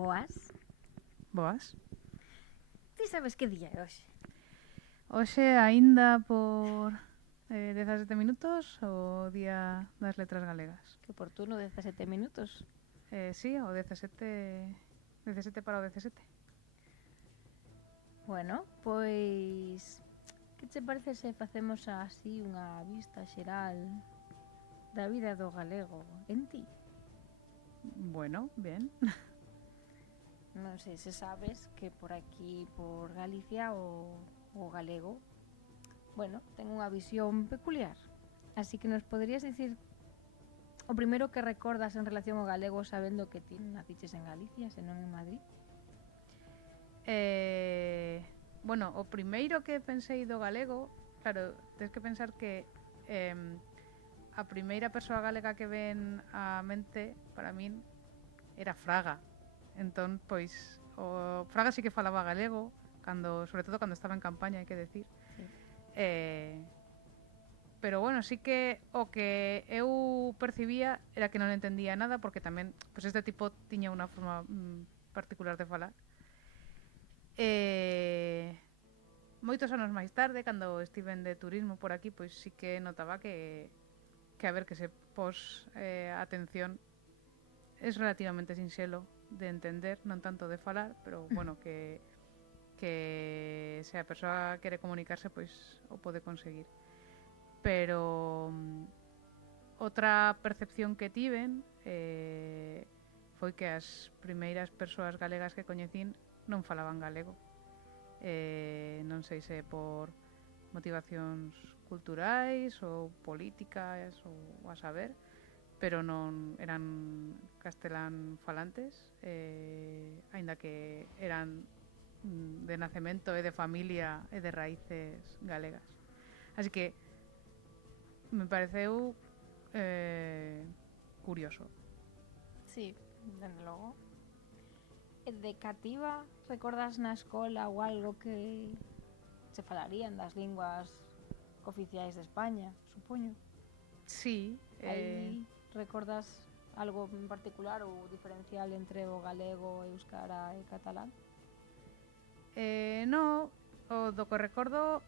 Boas. Boas. Ti sabes que día é hoxe? Hoxe aínda por 17 minutos o Día das Letras Galegas. Que oportuno, 17 minutos. Sí, o 17 para o 17. Bueno, pois... Que che parece se facemos así unha vista xeral da vida do galego en ti? Bueno, bien. Non sei se sabes que por aquí, por Galicia, o galego, bueno, ten unha visión peculiar. Así que nos poderías dicir o primeiro que recordas en relación ao galego sabendo que ti naciches en Galicia, senón en Madrid? Bueno, o primeiro que pensei do galego, claro, tens que pensar que a primeira persoa galega que ven á mente para min era Fraga. Entón, pois, o Fraga sí que falaba galego, sobre todo cando estaba en campaña, hai que decir. Sí. Pero bueno, sí que o que eu percibía era que non entendía nada, porque tamén, pois este tipo tiña unha forma particular de falar. Moitos anos máis tarde, cando estiven de turismo por aquí, pois sí que notaba que a ver, que se pos atención es relativamente sinxelo de entender, non tanto de falar, pero bueno, que se a persoa quere comunicarse, pois o pode conseguir. Pero outra percepción que tiven foi que as primeiras persoas galegas que coñecín non falaban galego. Non sei se por motivacións culturais ou políticas ou a saber, pero non eran castelán falantes, aínda que eran de nacemento e de familia e de raíces galegas. Así que me pareceu curioso. Sí, dende logo. De cativa, recordas na escola ou algo que se falarían das linguas oficiais de España, supoño? Sí. Aí recordas algo en particular ou diferencial entre o galego, euskara e catalán? No, o do que recordo,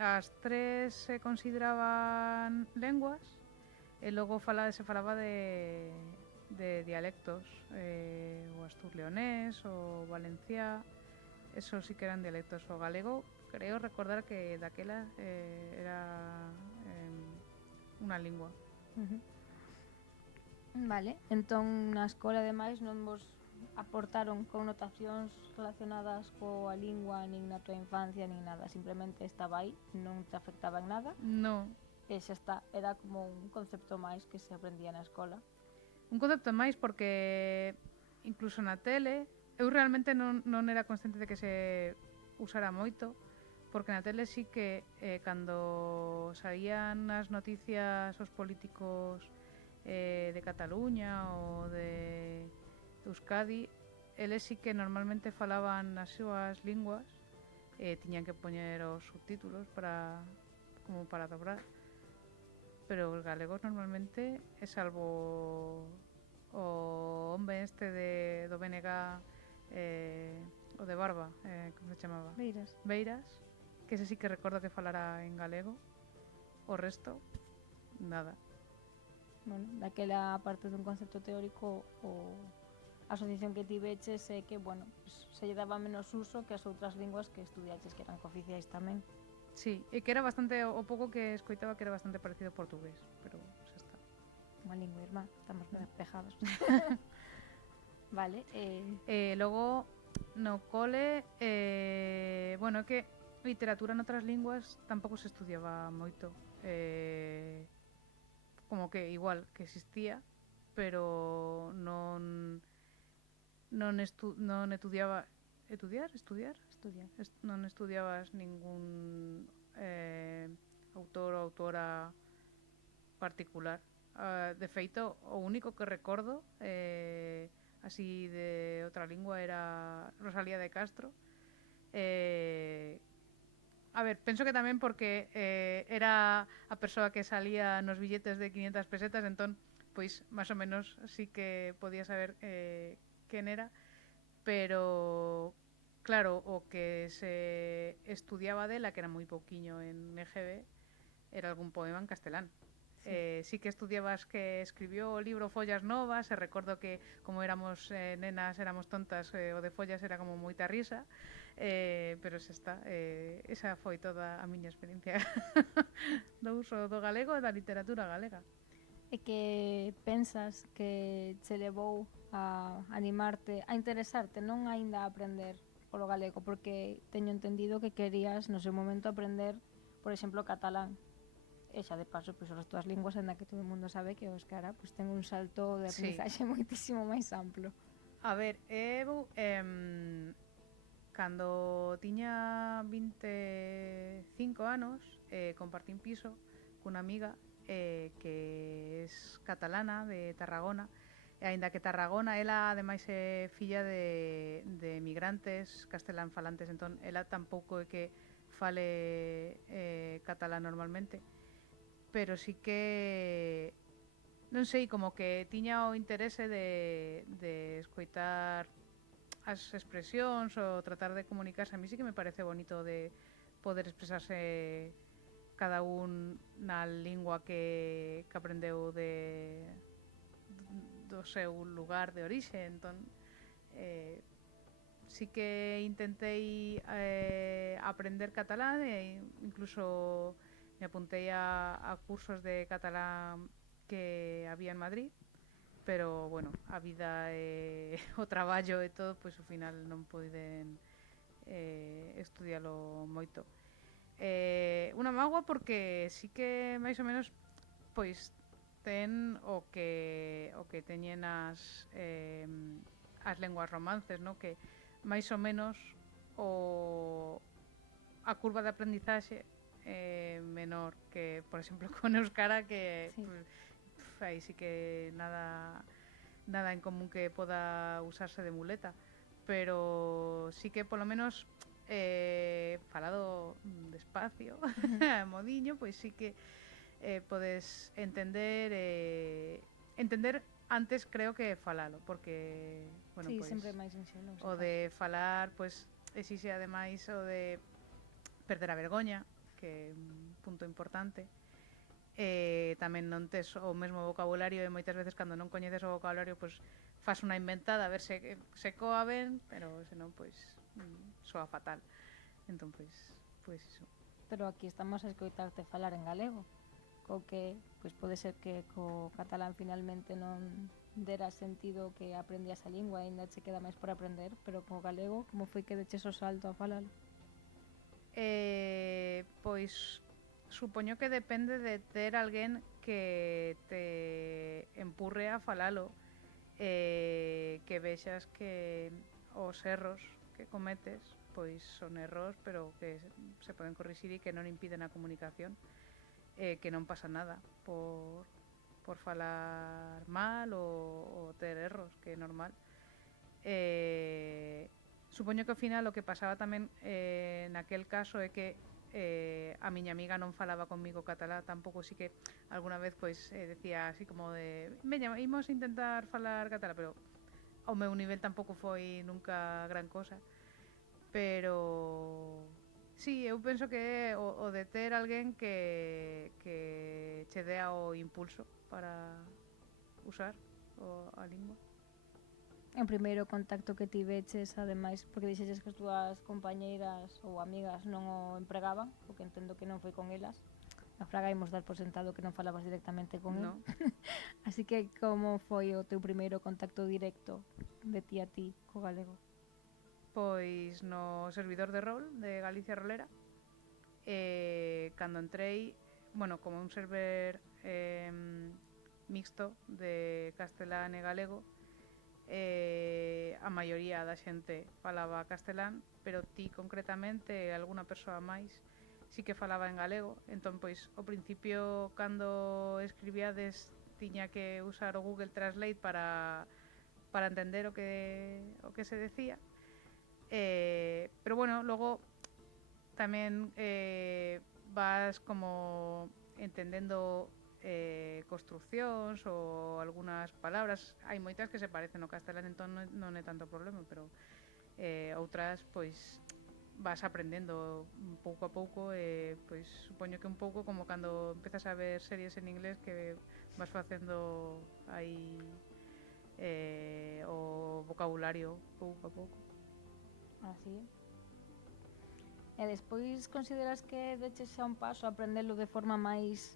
as tres se consideraban lenguas e logo se falaba de dialectos, o astur-leonés, o valenciá, eso sí que eran dialectos. O galego, creo recordar que daquela era unha lingua. Vale, entón na escola ademais non vos aportaron connotacións relacionadas coa lingua nin na tua infancia nin nada, simplemente estaba aí, non te afectaba en nada. No. E xa está, era como un concepto máis que se aprendía na escola. Un concepto máis porque incluso na tele eu realmente non era consciente de que se usara moito, porque na tele sí que cando saían as noticias os políticos de Cataluña ou de Euskadi, eles sí que normalmente falaban as súas linguas, tiñan que poñer os subtítulos como para dobrar, pero os galegos normalmente, salvo o hombre este do BNG, o de barba, como se chamaba? Beiras, que ese sí que recordo que falara en galego. O resto, nada. Bueno, daquela parte dun concepto teórico, a asociación que tiveches é que, bueno, pues, se lle daba menos uso que as outras linguas que estudiaches, que eran cooficiais tamén. Sí, e que era bastante, o pouco que escoitaba que era bastante parecido ao portugués, pero xa está. Unha lingua irmá, estamos pegados. Vale. Logo, no cole, bueno, é que literatura noutras linguas tampouco se estudiaba moito. Como que igual que existía, pero non estudiaba estudiar non estudiabas ningún autor ou autora particular. De feito, o único que recordo así de outra lingua era Rosalía de Castro. A ver, penso que tamén porque era a persoa que salía nos billetes de 500 pesetas, entón, pois, máis ou menos, sí que podía saber quen era, pero claro, o que se estudiaba dela, que era moi pouquiño en EGB, era algún poema en castelán. Sí. Sí que estudiabas que escribió o libro Follas Novas, e recordo que como éramos nenas, éramos tontas, o de Follas era como moita risa, pero xa está, esa foi toda a miña experiencia do uso do galego e da literatura galega. E que pensas que che levou a animarte, a interesarte, non aínda a aprender polo galego, porque teño entendido que querías no seu momento aprender, por exemplo, catalán. E xa de paso, pois, as túas linguas, en que todo o mundo sabe que o euskara pois, ten un salto de Sí. aprendizaxe moitísimo máis amplo. A ver, eu cando tiña 25 anos compartín piso cunha amiga que es catalana de Tarragona, e aínda que Tarragona, ela ademais é filla de migrantes castelán falantes, entón ela tampouco é que fale catalán normalmente, pero sí que non sei, como que tiña o interese de escoitar as expresións ou tratar de comunicarse. A mí sí que me parece bonito de poder expresarse cada un na lingua que aprendeu do seu lugar de orixe. Entón, sí que intentei aprender catalán e incluso me apuntei a cursos de catalán que había en Madrid, pero bueno, a vida e o traballo e todo, pois ao final non poden estudialo moito. Unha mágoa porque sí que máis ou menos pois ten o que teñen as lenguas romances, no? Que máis ou menos a curva de aprendizaxe é menor que, por exemplo, con euskara, que Sí. aí sí que nada en común que poda usarse de muleta, pero sí que polo menos falado despacio, modiño, pois sí que podes entender antes, creo, que falalo, porque bueno, Sí, pois sempre máis sinxelo. o de falar, pois exixe ademais o de perder a vergoña, que é un punto importante. Tamén non tes o mesmo vocabulario, e moitas veces cando non coñeces o vocabulario, pois fas unha inventada a ver se coa ben, pero senón pois soa fatal. Entón pois iso. Pero aquí estamos a escoitarte falar en galego, co que pois pode ser que co catalán finalmente non dera sentido que aprendías a lingua e ainda che queda máis por aprender, pero co galego, como foi que deches o salto a falalo? Pois supoño que depende de ter alguén que te empurre a falalo, que vexas que os erros que cometes pois son erros, pero que se poden corrixir e que non impiden a comunicación, que non pasa nada por falar mal ou ter erros, que é normal. Supoño que ao final o que pasaba tamén naquel caso é que a miña amiga non falaba comigo catalá tampouco, sí que alguna vez pois decía así como de veña, imos intentar falar catalá, pero ao meu nivel tampouco foi nunca gran cosa, pero sí, eu penso que é o de ter alguén que che dea o impulso para usar a lingua. En primeiro contacto que tiveches, ademais, porque dixeches que as túas compañeiras ou amigas non o empregaban, o que entendo que non foi con elas. A Fraga imos dar por sentado que non falabas directamente con No. el. Así que como foi o teu primeiro contacto directo de ti co galego? Pois no servidor de rol de Galicia Rolera, cando entrei, bueno, como un server mixto de castelán e galego, a maioría da xente falaba castelán, pero ti concretamente e algunha persoa máis sí que falaba en galego. Entón, pois, ao principio, cando escribíades, tiña que usar o Google Translate para entender o que se decía. Pero bueno, logo tamén vas como entendendo construccións ou algunhas palabras. Hai moitas que se parecen ao castelán, entón non é tanto problema, pero outras pois vas aprendendo pouco a pouco e pois supoño que un pouco como cando empezas a ver series en inglés que vas facendo aí o vocabulario pouco a pouco. Así. E despois consideras que deches xa un paso a aprendelo de forma máis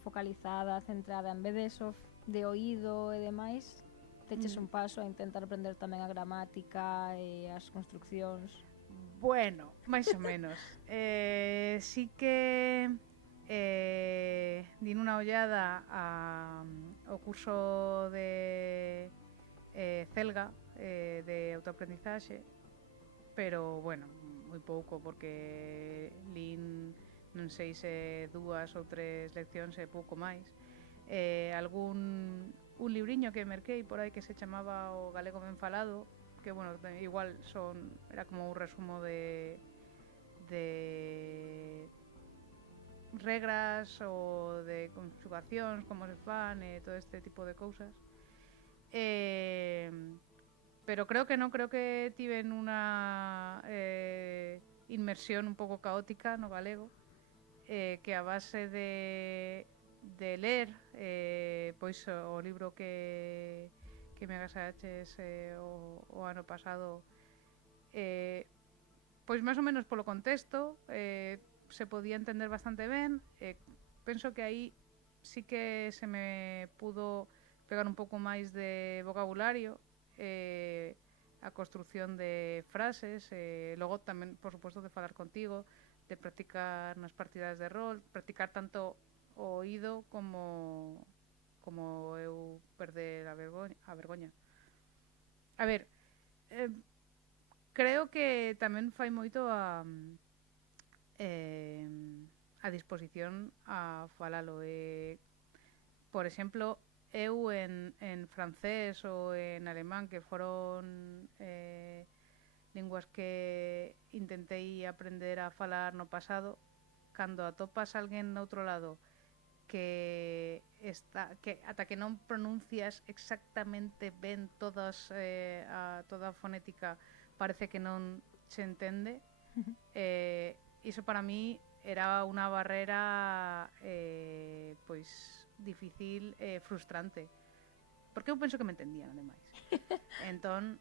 focalizada, centrada, en vez de eso de oído e demais, deches un paso a intentar aprender tamén a gramática e as construccións? Bueno, máis ou menos. Sí que din unha ollada ao curso de Celga de autoaprendizaxe, pero bueno, moi pouco porque lin non sei se 2 ou 3 leccións e pouco máis. Un libriño que merquei por aí que se chamaba O galego ben falado, que bueno, igual era como un resumo de regras ou de conjugacións, como se fan e todo este tipo de cousas. Pero creo que tiven unha inmersión un pouco caótica no galego, que a base de ler pois o libro que me agasaches o ano pasado, pois máis ou menos polo contexto se podía entender bastante ben. Penso que aí sí que se me pudo pegar un pouco máis de vocabulario, a construcción de frases, logo tamén, por suposto, de falar contigo, de practicar nas partidas de rol, practicar tanto o oído como eu perder a vergoña. A ver, creo que tamén fai moito a disposición a falalo. Por exemplo, eu en francés ou en alemán, que foron linguas que intentei aprender a falar no pasado, cando atopas alguén no outro lado que ata que non pronuncias exactamente ben toda a fonética parece que non se entende, iso para mí era unha barrera pois difícil e frustrante, porque eu penso que me entendían ademais. Entón,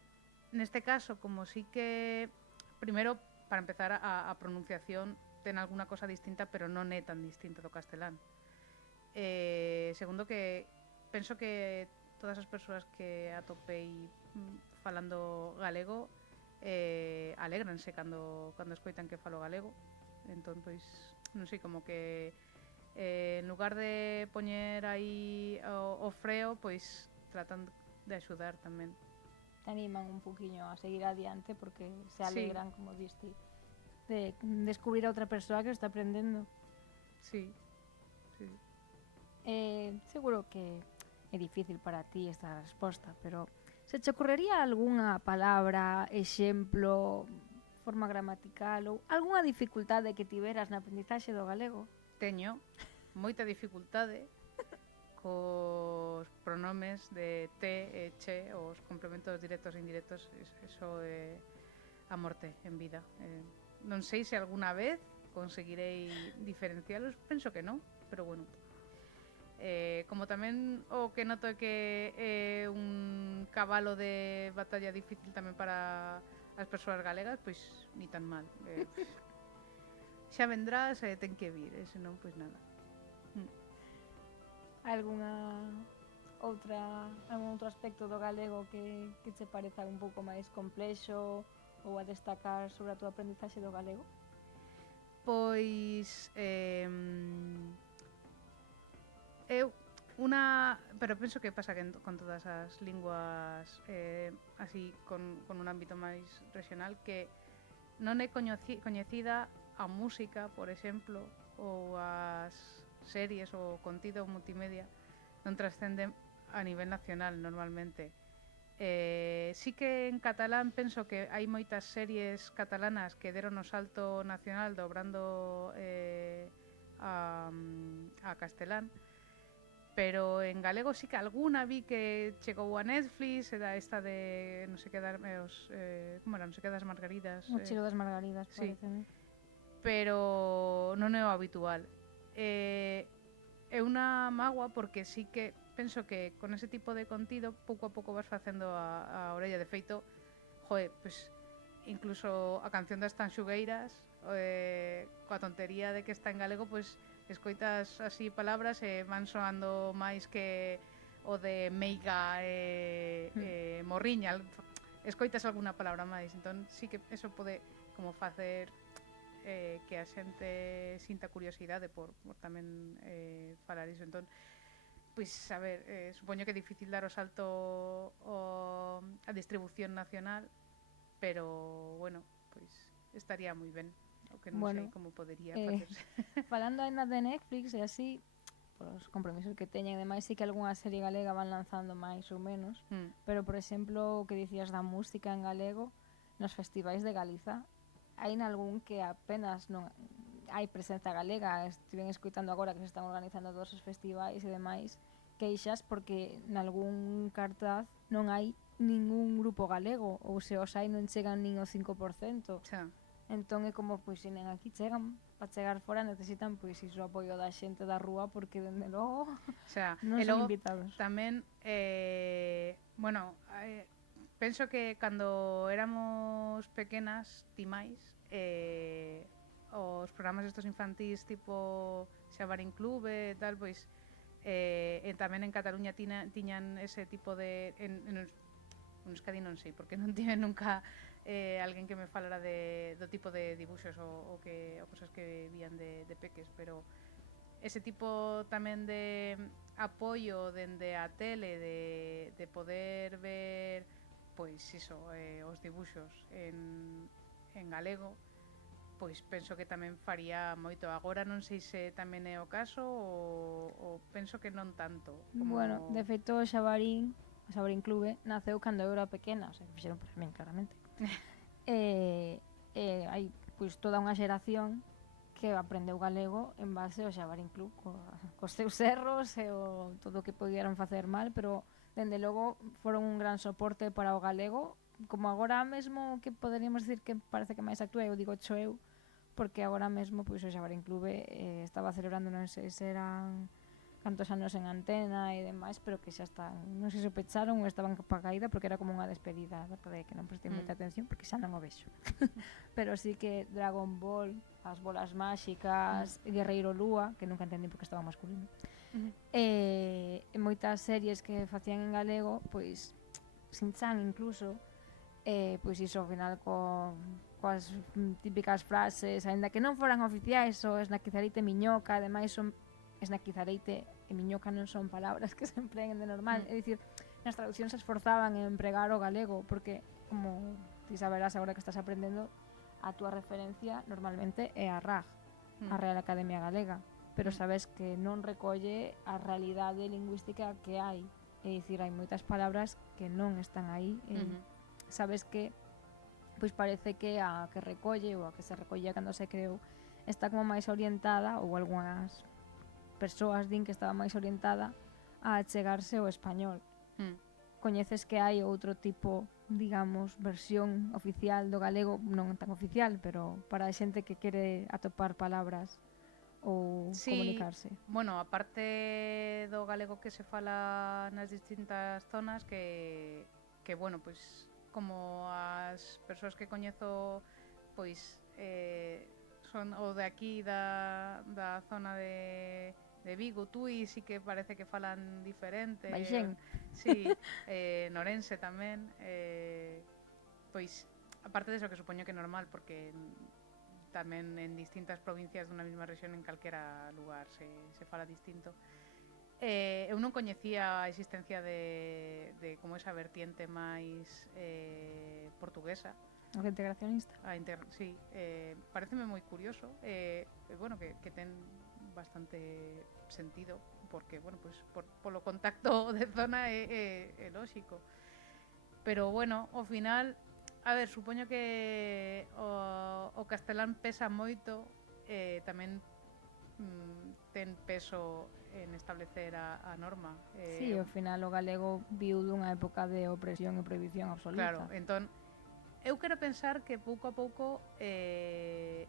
neste caso, como sí que primeiro, para empezar, a pronunciación ten alguna cosa distinta, pero non é tan distinta do castelán. Segundo, que penso que todas as persoas que atopei falando galego alégranse cando escoitan que falo galego. Entón, pois, non sei, como que en lugar de poñer aí o freo, pois tratan de axudar tamén. Te animan un poquinho a seguir adiante porque se alegran, como diste, de descubrir a outra persoa que está aprendendo. Sí. Seguro que é difícil para ti esta resposta, pero se che ocorrería algunha palabra, exemplo, forma gramatical ou algunha dificultade que tiveras na aprendizaxe do galego? Teño moita dificultade cos pronomes de te e che, os complementos directos e indirectos. Eso é a morte en vida. Non sei se alguna vez conseguirei diferencialos, penso que non, pero bueno. Como tamén o que noto é que é un cabalo de batalla difícil tamén para as persoas galegas, pois ni tan mal. Xa vendrás e ten que vir, senón pois nada. Algún outro aspecto do galego que che pareza un pouco máis complexo ou a destacar sobre a tua aprendizaxe do galego? Pois pero penso que pasa con todas as linguas así con un ámbito máis regional, que non é coñecida a música, por exemplo, ou as series ou contido multimedia non trascenden a nivel nacional normalmente. Sí que en catalán penso que hai moitas series catalanas que deron o salto nacional dobrando a castelán, pero en galego sí que alguna vi que chegou a Netflix, era esta de non sei que dar como era, non sei que das margaridas. O chilo das margaridas, sí. parece. Pero non é o habitual. É unha mágoa porque sí que penso que con ese tipo de contido pouco a pouco vas facendo a orella. De feito, pues incluso a canción das Tanxugueiras, coa tontería de que está en galego, pues escoitas así palabras e van soando máis que o de meiga e morriña. Escoitas alguna palabra máis, entón sí que eso pode como facer que a xente sinta curiosidade por tamén falar iso. Entón, pois, a ver, supoño que é difícil dar o salto a distribución nacional, pero, bueno, pois estaría moi ben. O que non sei como podería facerse. Falando ainda de Netflix e así, os compromisos que teñen e demais, sí que algunha serie galega van lanzando máis ou menos, pero, por exemplo, o que dicías da música en galego, nos festivais de Galiza, hai nalgún que apenas non hai presenza galega. Estiven escoitando agora que se están organizando todos os festivais e demais, queixas porque nalgún cartaz non hai ningún grupo galego, ou se os hai non chegan nin o 5%. Xa. Entón é como, pois, se nen aquí chegan, para chegar fora necesitan, pois, iso apoio da xente da rúa, porque, dende logo, non son invitados. Tamén, bueno, penso que cando éramos pequenas, ti máis, os programas estos infantís tipo Xabarín Clube e tal, pois, tamén en Cataluña tiñan ese tipo de... En Euskadi non sei, porque non tive nunca alguén que me falara do tipo de dibuxos ou cosas que vían de peques, pero ese tipo tamén de apoio dende a tele, de poder ver, pois iso, os dibuxos en galego, pois penso que tamén faría moito. Agora non sei se tamén é o caso ou penso que non tanto. Bueno, de feito o Xabarín Clube naceu cando eu era pequena, o sea, que fixeron para min, claramente. Hai pois toda unha xeración que aprendeu galego en base ao Xabarín Club, cos seus erros e todo o que pudieron facer mal, pero dende logo foron un gran soporte para o galego, como agora mesmo que poderíamos decir que parece que máis actúa, eu digo cho eu, porque agora mesmo pois o Xabarín Clube estaba celebrando, non sei se eran cantos anos en antena e demais, pero que xa están, non sei se pecharon ou estaban pa caída, porque era como unha despedida, verdade, que non prestei moita atención porque xa non o vexo. Pero sí que Dragon Ball, as bolas máxicas, Guerreiro Lúa, que nunca entendí porque estaba masculino, e moitas series que facían en galego, pois Shin-chan incluso, pois iso ao final coas típicas frases, aínda que non foran oficiais, o esnaquizareite miñoca, ademais son esnaquizareite e miñoca non son palabras que se empleen de normal, é dicir, nas traduccións se esforzaban en empregar o galego, porque, como ti saberás agora que estás aprendendo, a túa referencia normalmente é a RAG, a Real Academia Galega, pero sabes que non recolle a realidade lingüística que hai, é dicir, hai moitas palabras que non están aí, sabes que pois parece que a que recolle ou a que se recollía cando se creou está como máis orientada, ou algunhas persoas din que estaba máis orientada a chegarse ao español. Coñeces que hai outro tipo, digamos, versión oficial do galego, non tan oficial, pero para a xente que quere atopar palabras ou comunicarse? Bueno, a parte do galego que se fala nas distintas zonas, que bueno, pois como as persoas que coñezo, pois son o de aquí da zona de Vigo, Tui, sí que parece que falan diferente. Baixén. Sí, Norense tamén. Pois, aparte de eso, que supoño que é normal, porque tamén en distintas provincias dunha mesma rexión, en calquera lugar se fala distinto. Eu non coñecía a existencia de como esa vertiente máis portuguesa. O integracionista. Sí, pareceme moi curioso, bueno, que ten bastante sentido, porque, bueno, pues polo contacto de zona é lóxico. Pero, bueno, ao final, a ver, supoño que o castelán pesa moito, tamén ten peso en establecer a norma. Sí, ao final o galego viu dunha época de opresión e prohibición absoluta. Claro, entón, eu quero pensar que pouco a pouco e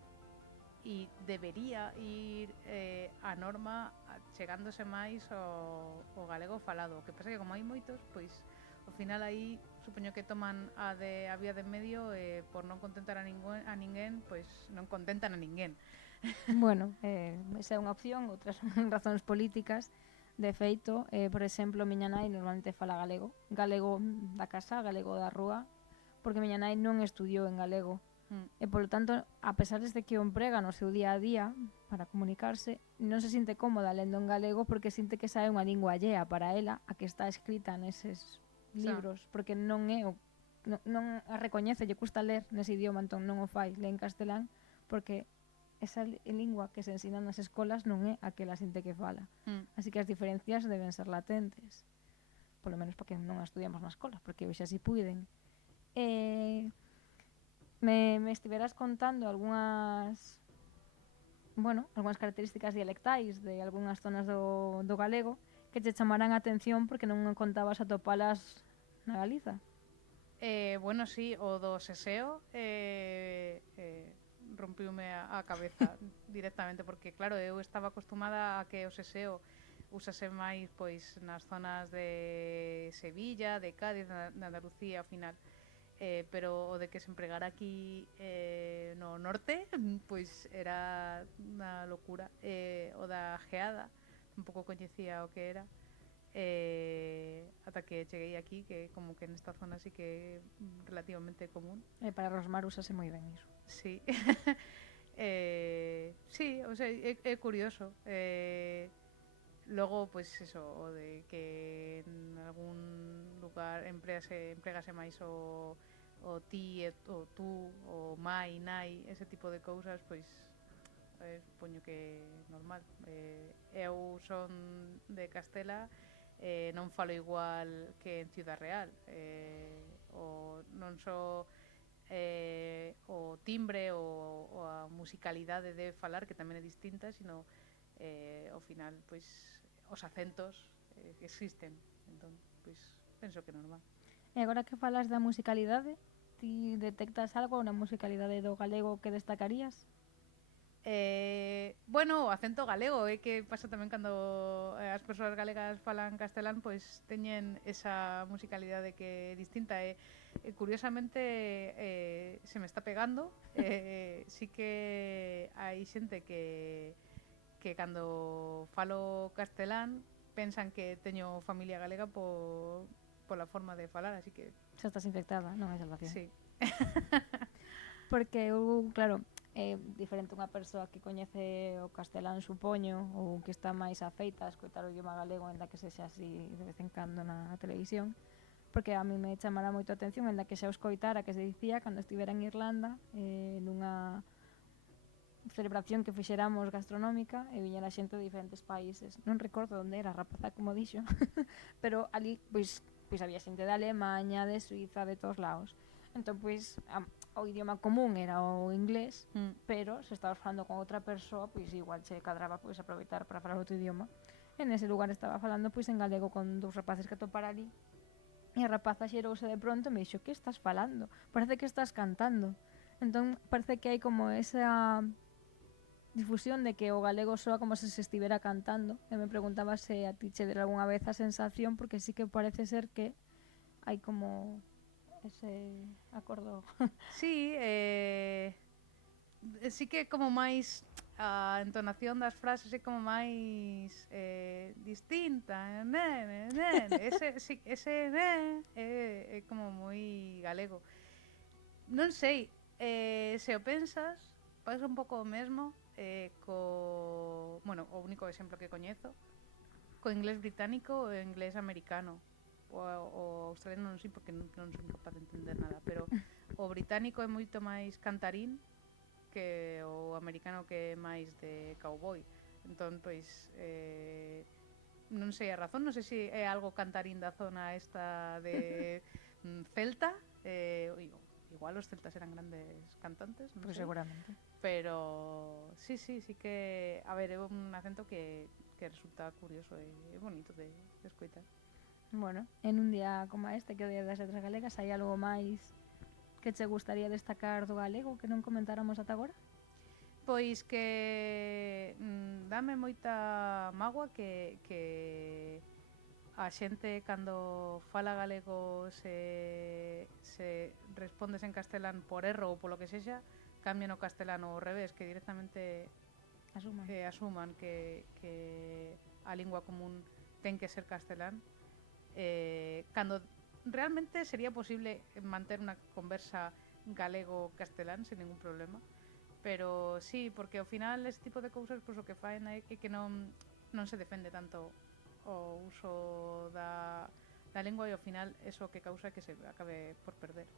debería ir a norma chegándose máis ao galego falado. O que pasa que como hai moitos, pois ao final aí supoño que toman a vía de medio e por non contentar a ninguén, pois non contentan a ninguén. Bueno, esa é unha opción, outras son razóns políticas. De feito, por exemplo, miña nai normalmente fala galego da casa, galego da rúa, porque miña nai non estudiou en galego. E, polo tanto, a pesar de que o emprega no seu día a día para comunicarse, non se sinte cómoda lendo en galego porque sinte que esa é unha lingua allea para ela, a que está escrita neses libros, porque non é non a recoñece, lle custa ler nese idioma, entón non o fai, lee en castelán, porque esa lingua que se ensina nas escolas non é a que la sinte que fala. Así que as diferencias deben ser latentes, polo menos porque non a estudiamos na escola, porque hoxe así puiden. Me estiveras contando algunhas características dialectais de algunhas zonas do galego que te chamarán a atención porque non contabas atopalas na Galiza. Bueno, sí, o do seseo rompiume a cabeza directamente, porque claro, eu estaba acostumada a que o seseo úsase máis pois nas zonas de Sevilla, de Cádiz, de Andalucía ao final. Pero o de que se empregara aquí no norte, pois era unha locura. O da geada, tampouco coñecía o que era, ata que cheguei aquí, que como que nesta zona sí que é relativamente común. Para Rosmar úsase moi ben iso. Sí. Sí, o sea, é curioso. Logo, pois eso, o de que en algún lugar empregase máis o ti, o tú, o mai, nai, ese tipo de cousas, pois supoño que é normal. Eu son de Castela, non falo igual que en Ciudad Real. Non só o timbre ou a musicalidade de falar, que tamén é distinta, sino ao final, pois, os acentos que existen. Entón, pois, penso que é normal. E agora que falas da musicalidade, ti detectas algo na musicalidade do galego que destacarías? Bueno, o acento galego é que pasa tamén cando as persoas galegas falan castelán, pois teñen esa musicalidade que é distinta. Curiosamente se me está pegando. Sí que hai xente que cando falo castelán pensan que teño familia galega pola forma de falar, así que... Xa estás infectada, non é salvación. Sí. Porque eu, claro, é diferente unha persoa que coñece o castelán, supoño, ou que está máis afeita a escoitar o idioma galego, en da que sexa así de vez en cando na televisión, porque a mí me chamara moito a atención en da que xa o escoitara que se dicía cando estivera en Irlanda, nunha celebración que fixéramos gastronómica e viñera xente de diferentes países. Non recordo onde era, rapaza, como dixo, pero ali, pois había xente de Alemanha, de Suiza, de todos lados. Entón, pois, o idioma común era o inglés, pero se estabas falando con outra persoa, pois igual che cadraba pois aproveitar para falar outro idioma. En ese lugar estaba falando pois en galego con dous rapaces que atopara ali. E a rapaza xerouse de pronto e me dixo: "Que estás falando? Parece que estás cantando." Entón, parece que hai como esa difusión de que o galego soa como se estivera cantando. E me preguntaba se a ti che dera algunha vez a sensación, porque sí que parece ser que hai como ese acordo. Sí, sí que como máis a entonación das frases é como máis distinta. Ese é como moi galego. Non sei, se o pensas, pasa un pouco o mesmo bueno, o único exemplo que coñezo, co inglés británico e o inglés americano. O australiano non sei porque non son capaz de entender nada, pero o británico é moito máis cantarín que o americano, que é máis de cowboy. Entón, pois non sei a razón, non sei se é algo cantarín da zona esta de Celta, igual os celtas eran grandes cantantes, non Pois sei. seguramente. Pero sí que, a ver, é un acento que resulta curioso e bonito de escoitar. Bueno, en un día como este, que é o Día das Letras Galegas, hai algo máis que che gustaría destacar do galego que non comentáramos ata agora? Pois que dame moita mágoa que a xente cando fala galego se respondes en castelán por erro ou polo que sexa, cambien o castelán ao revés, que directamente Asuman. asuman que a lingua común ten que ser castelán, cando realmente sería posible manter unha conversa galego-castelán sin ningún problema. Pero sí, porque ao final ese tipo de cousas pois, o que faen é que non se defende tanto o uso da lingua e ao final eso que causa que se acabe por perder.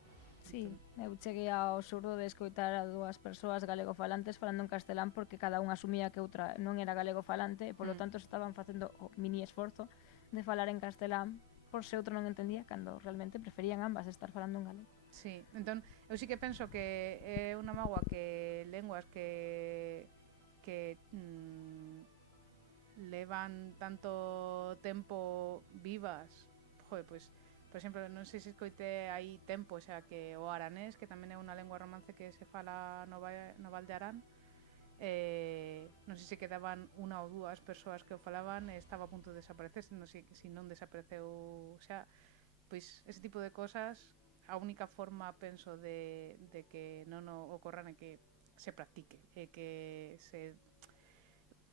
Sí, eu cheguei ao absurdo de escoitar a dúas persoas galegofalantes falando en castelán porque cada unha asumía que outra non era galegofalante e polo tanto estaban facendo o mini esforzo de falar en castelán por se outro non entendía cando realmente preferían ambas estar falando en galego. Sí, entón eu sí que penso que é unha mágoa que lenguas que levan tanto tempo vivas, joder, pois por exemplo, non sei se escoite hai tempo, o sea, que o aranés, que tamén é unha lengua romance que se fala no Val de Arán, non sei se quedaban unha ou dúas persoas que o falaban e estaba a punto de desaparecer, non sei se non desapareceu, o sea, pois ese tipo de cosas, a única forma, penso, de que non ocorran é que se practique, e que se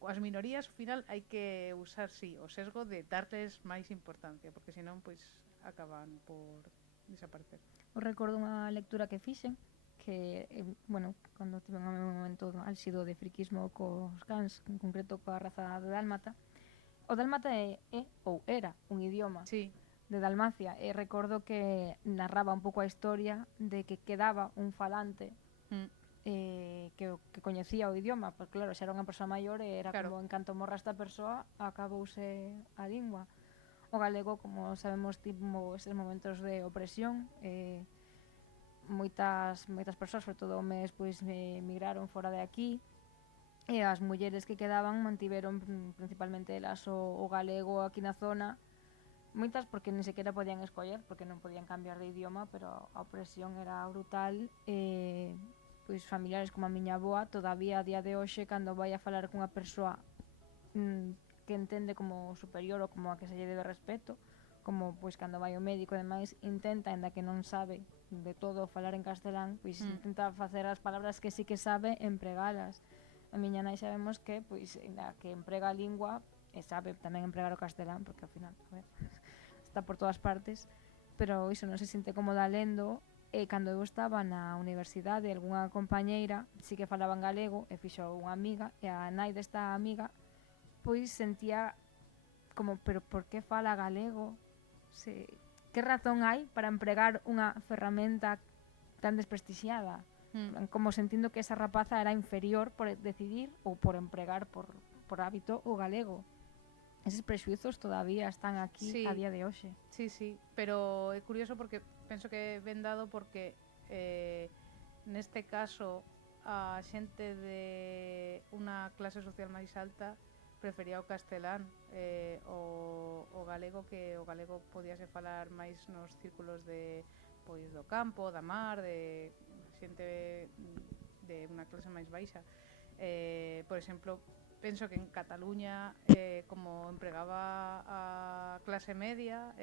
as minorías, ao final, hai que usar, sí, o sesgo de darles máis importancia, porque senón, pois, acaban por desaparecer. Eu recordo unha lectura que fixen que, bueno, cando tive un momento álxido de friquismo cos cans, en concreto coa raza de dálmata. O dálmata é ou era un idioma Sí, de Dalmacia e recordo que narraba un pouco a historia de que quedaba un falante que coñecía o idioma, porque claro, xa era unha persoa maior e era claro. como en canto morra esta persoa acabouse a lingua. O galego, como sabemos, tivo eses momentos de opresión, moitas persoas, sobre todo homes, pois migraron fora de aquí e as mulleres que quedaban mantiveron principalmente elas o galego aquí na zona, moitas porque nin sequera podían escoller porque non podían cambiar de idioma, pero a opresión era brutal e pois familiares como a miña avoa todavía a día de hoxe cando vai a falar cunha persoa que entende como superior ou como a que se lle debe respeto, como pois cando vai ao médico e demais, intenta, ainda que non sabe de todo falar en castelán, pois intenta facer as palabras que sí que sabe empregalas. A miña nai sabemos que pois ainda que emprega a lingua e sabe tamén empregar o castelán, porque ao final, a ver, está por todas partes, pero iso non se sinte cómoda lendo. E cando eu estaba na universidade, algunha compañeira sí que falaba en galego e fixo unha amiga, e a nai desta amiga pois sentía como, pero por que fala galego? Que razón hai para empregar unha ferramenta tan desprestixiada? Como sentindo que esa rapaza era inferior por decidir ou por empregar por hábito o galego. Eses prexuizos todavía están aquí sí, a día de hoxe. Sí, pero é curioso porque penso que ben dado porque neste caso a xente de unha clase social máis alta prefería o castelán, o galego, que o galego podíase falar máis nos círculos de pois do campo, da mar, de xente de unha clase máis baixa. Por exemplo, penso que en Cataluña, como empregaba a clase media,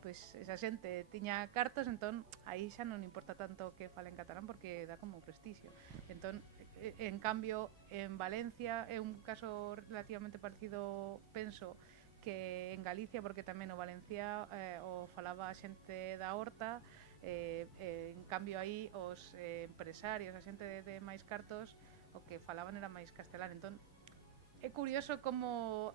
pois esa xente tiña cartos, entón aí xa non importa tanto que falen catalán porque dá como prestixio. Entón, en cambio, en Valencia é un caso relativamente parecido, penso, que en Galicia, porque tamén o Valencia o falaba a xente da horta, en cambio aí os empresarios, a xente de máis cartos, o que falaban era máis castelán. Entón, é curioso como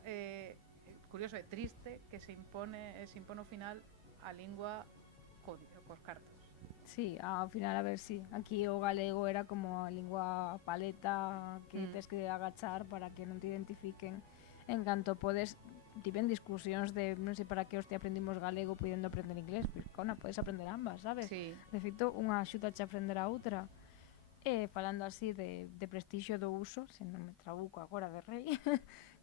curioso e triste que se impone ao final a lingua cos cartos. Sí, ao final, a ver, sí. Aquí o galego era como a lingua paleta que tes que agachar para que non te identifiquen. En canto podes tiven discusións de non sei para que hostia aprendimos galego podendo aprender inglés, pois cona, podes aprender ambas, sabes? Sí. De feito, unha axúdache a aprender a outra. E falando así de prestixio do uso, se non me trabuco agora de rei,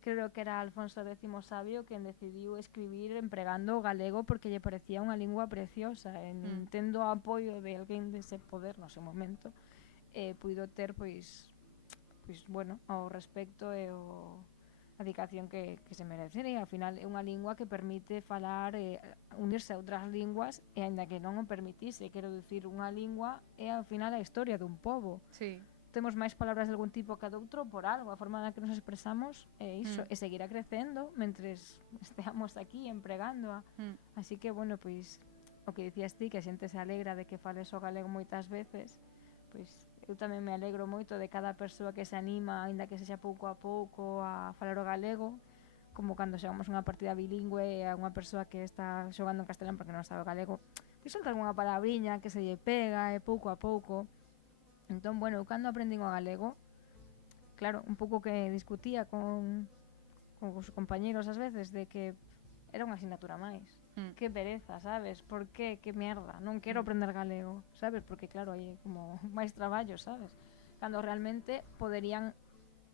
creo que era Alfonso X Sabio quen decidiu escribir empregando o galego porque lle parecía unha lingua preciosa e tendo o apoio de alguén dese poder no seu momento, puido ter pois bueno, o respecto e a dedicación que se merece, e ao final é unha lingua que permite falar unirse a outras linguas e aínda que non o permitise, quero dicir, unha lingua é ao final a historia dun pobo. Sí. Temos máis palabras de algún tipo que a doutro por algo, a forma na que nos expresamos é iso, e seguirá crecendo mentres esteamos aquí empregándoa. Así que, bueno, pois o que dicías ti, que a xente se alegra de que fales o galego moitas veces, pois eu tamén me alegro moito de cada persoa que se anima, aínda que sexa pouco a pouco, a falar o galego, como cando xogamos unha partida bilingüe e a unha persoa que está xogando en castelán porque non sabe o galego, pois solta algunha palabriña que se lle pega e pouco a pouco. Entón, bueno, eu cando aprendín o galego, claro, un pouco que discutía con os compañeros ás veces de que era unha asignatura máis. Que pereza, sabes? Por qué? Que merda. Non quero aprender galego, sabes? Porque claro, hai como máis traballo, sabes? Cando realmente poderían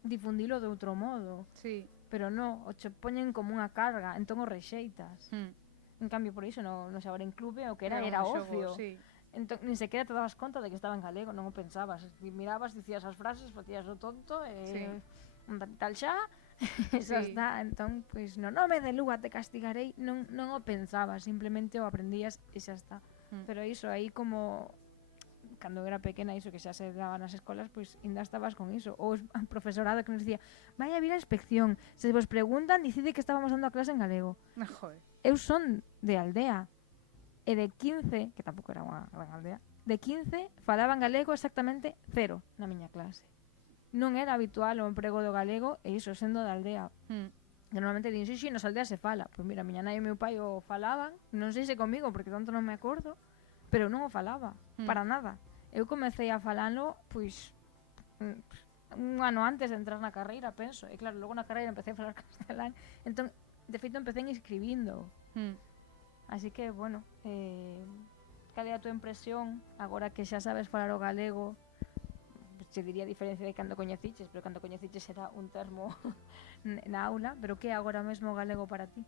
difundilo de outro modo. Sí. Pero non, o che poñen como unha carga, entón o rexeitas. En cambio, por iso no Xabarín Clube o que era ocio. Sí. Entón, nin sequera te dabas conta de que estaba en galego, non o pensabas. Mirabas, dicías as frases, facías o tonto e tal xa, e xa está. Entón, pois, no nome de Lúa te castigarei, non o pensabas, simplemente o aprendías e xa está. Pero iso, aí como cando era pequena, iso que xa se daba nas escolas, pois ainda estabas con iso. Ou o profesorado que nos dicía, vai a vir a inspección, se vos preguntan, dicide que estábamos dando a clase en galego. Joder. Eu son de aldea, e de 15, que tampouco era unha gran aldea, de 15 falaban galego exactamente 0 na miña clase. Non era habitual o emprego do galego e iso sendo da aldea. Que normalmente din, sí, nas aldeas se fala. Pois mira, miña nai e meu pai o falaban, non sei se comigo porque tanto non me acordo, pero non o falaba, para nada. Eu comecei a falalo, pois, un ano antes de entrar na carreira, penso. E claro, logo na carreira empecé a falar castelán. Entón, de feito, empecé escribindo. Así que, bueno, cal é a tua impresión agora que xa sabes falar o galego? Se diría a diferencia de cando coñeciches, pero cando coñeciches era un termo na aula, pero que é agora mesmo o galego para ti?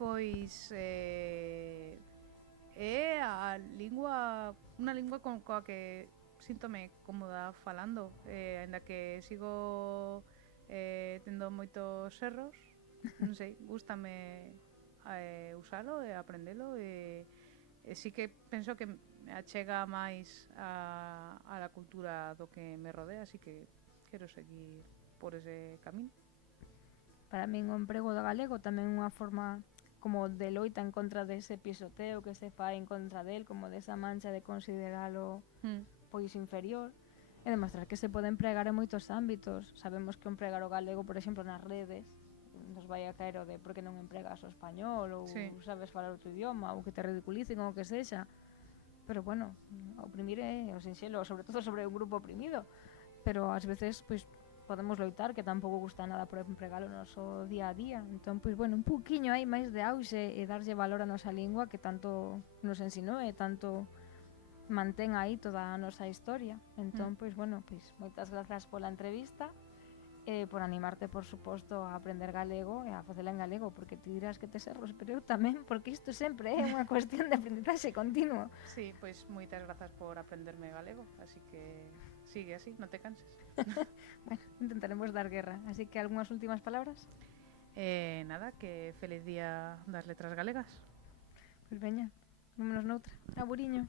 Pois é a lingua, unha lingua coa que síntome cómoda falando, aínda que sigo tendo moitos erros, non sei, gústame usalo e aprendelo e sí que penso que me achega máis a la cultura do que me rodea, así que quero seguir por ese camino. Para min o emprego do galego tamén é unha forma como de loita en contra dese pisoteo que se fai en contra del, como desa mancha de consideralo pois inferior, e demostrar que se pode empregar en moitos ámbitos. Sabemos que empregar o galego, por exemplo, nas redes, nos vai a caer o de por que non empregas o español ou sabes falar outro idioma ou que te ridiculicen ou o que sexa. Pero bueno, oprimir é o sinxelo, sobre todo sobre un grupo oprimido. Pero ás veces, pois, podemos loitar, que tampouco gusta nada por empregalo no noso día a día. Entón, pois, bueno, un pouquiño aí máis de auxe e darlle valor a nosa lingua que tanto nos ensinou e tanto mantén aí toda a nosa historia. Entón, pois, bueno, pois, moitas grazas pola entrevista e por animarte, por suposto, a aprender galego e a facela en galego, porque ti dirás que tes erros, pero eu tamén, porque isto sempre é unha cuestión de aprendizaxe continuo. Sí, pois moitas grazas por aprenderme galego, así que sigue así, non te canses. Bueno, intentaremos dar guerra, así que algunhas últimas palabras? Nada, que feliz día das letras galegas. Pois veña, vámonos noutra. Aburiño.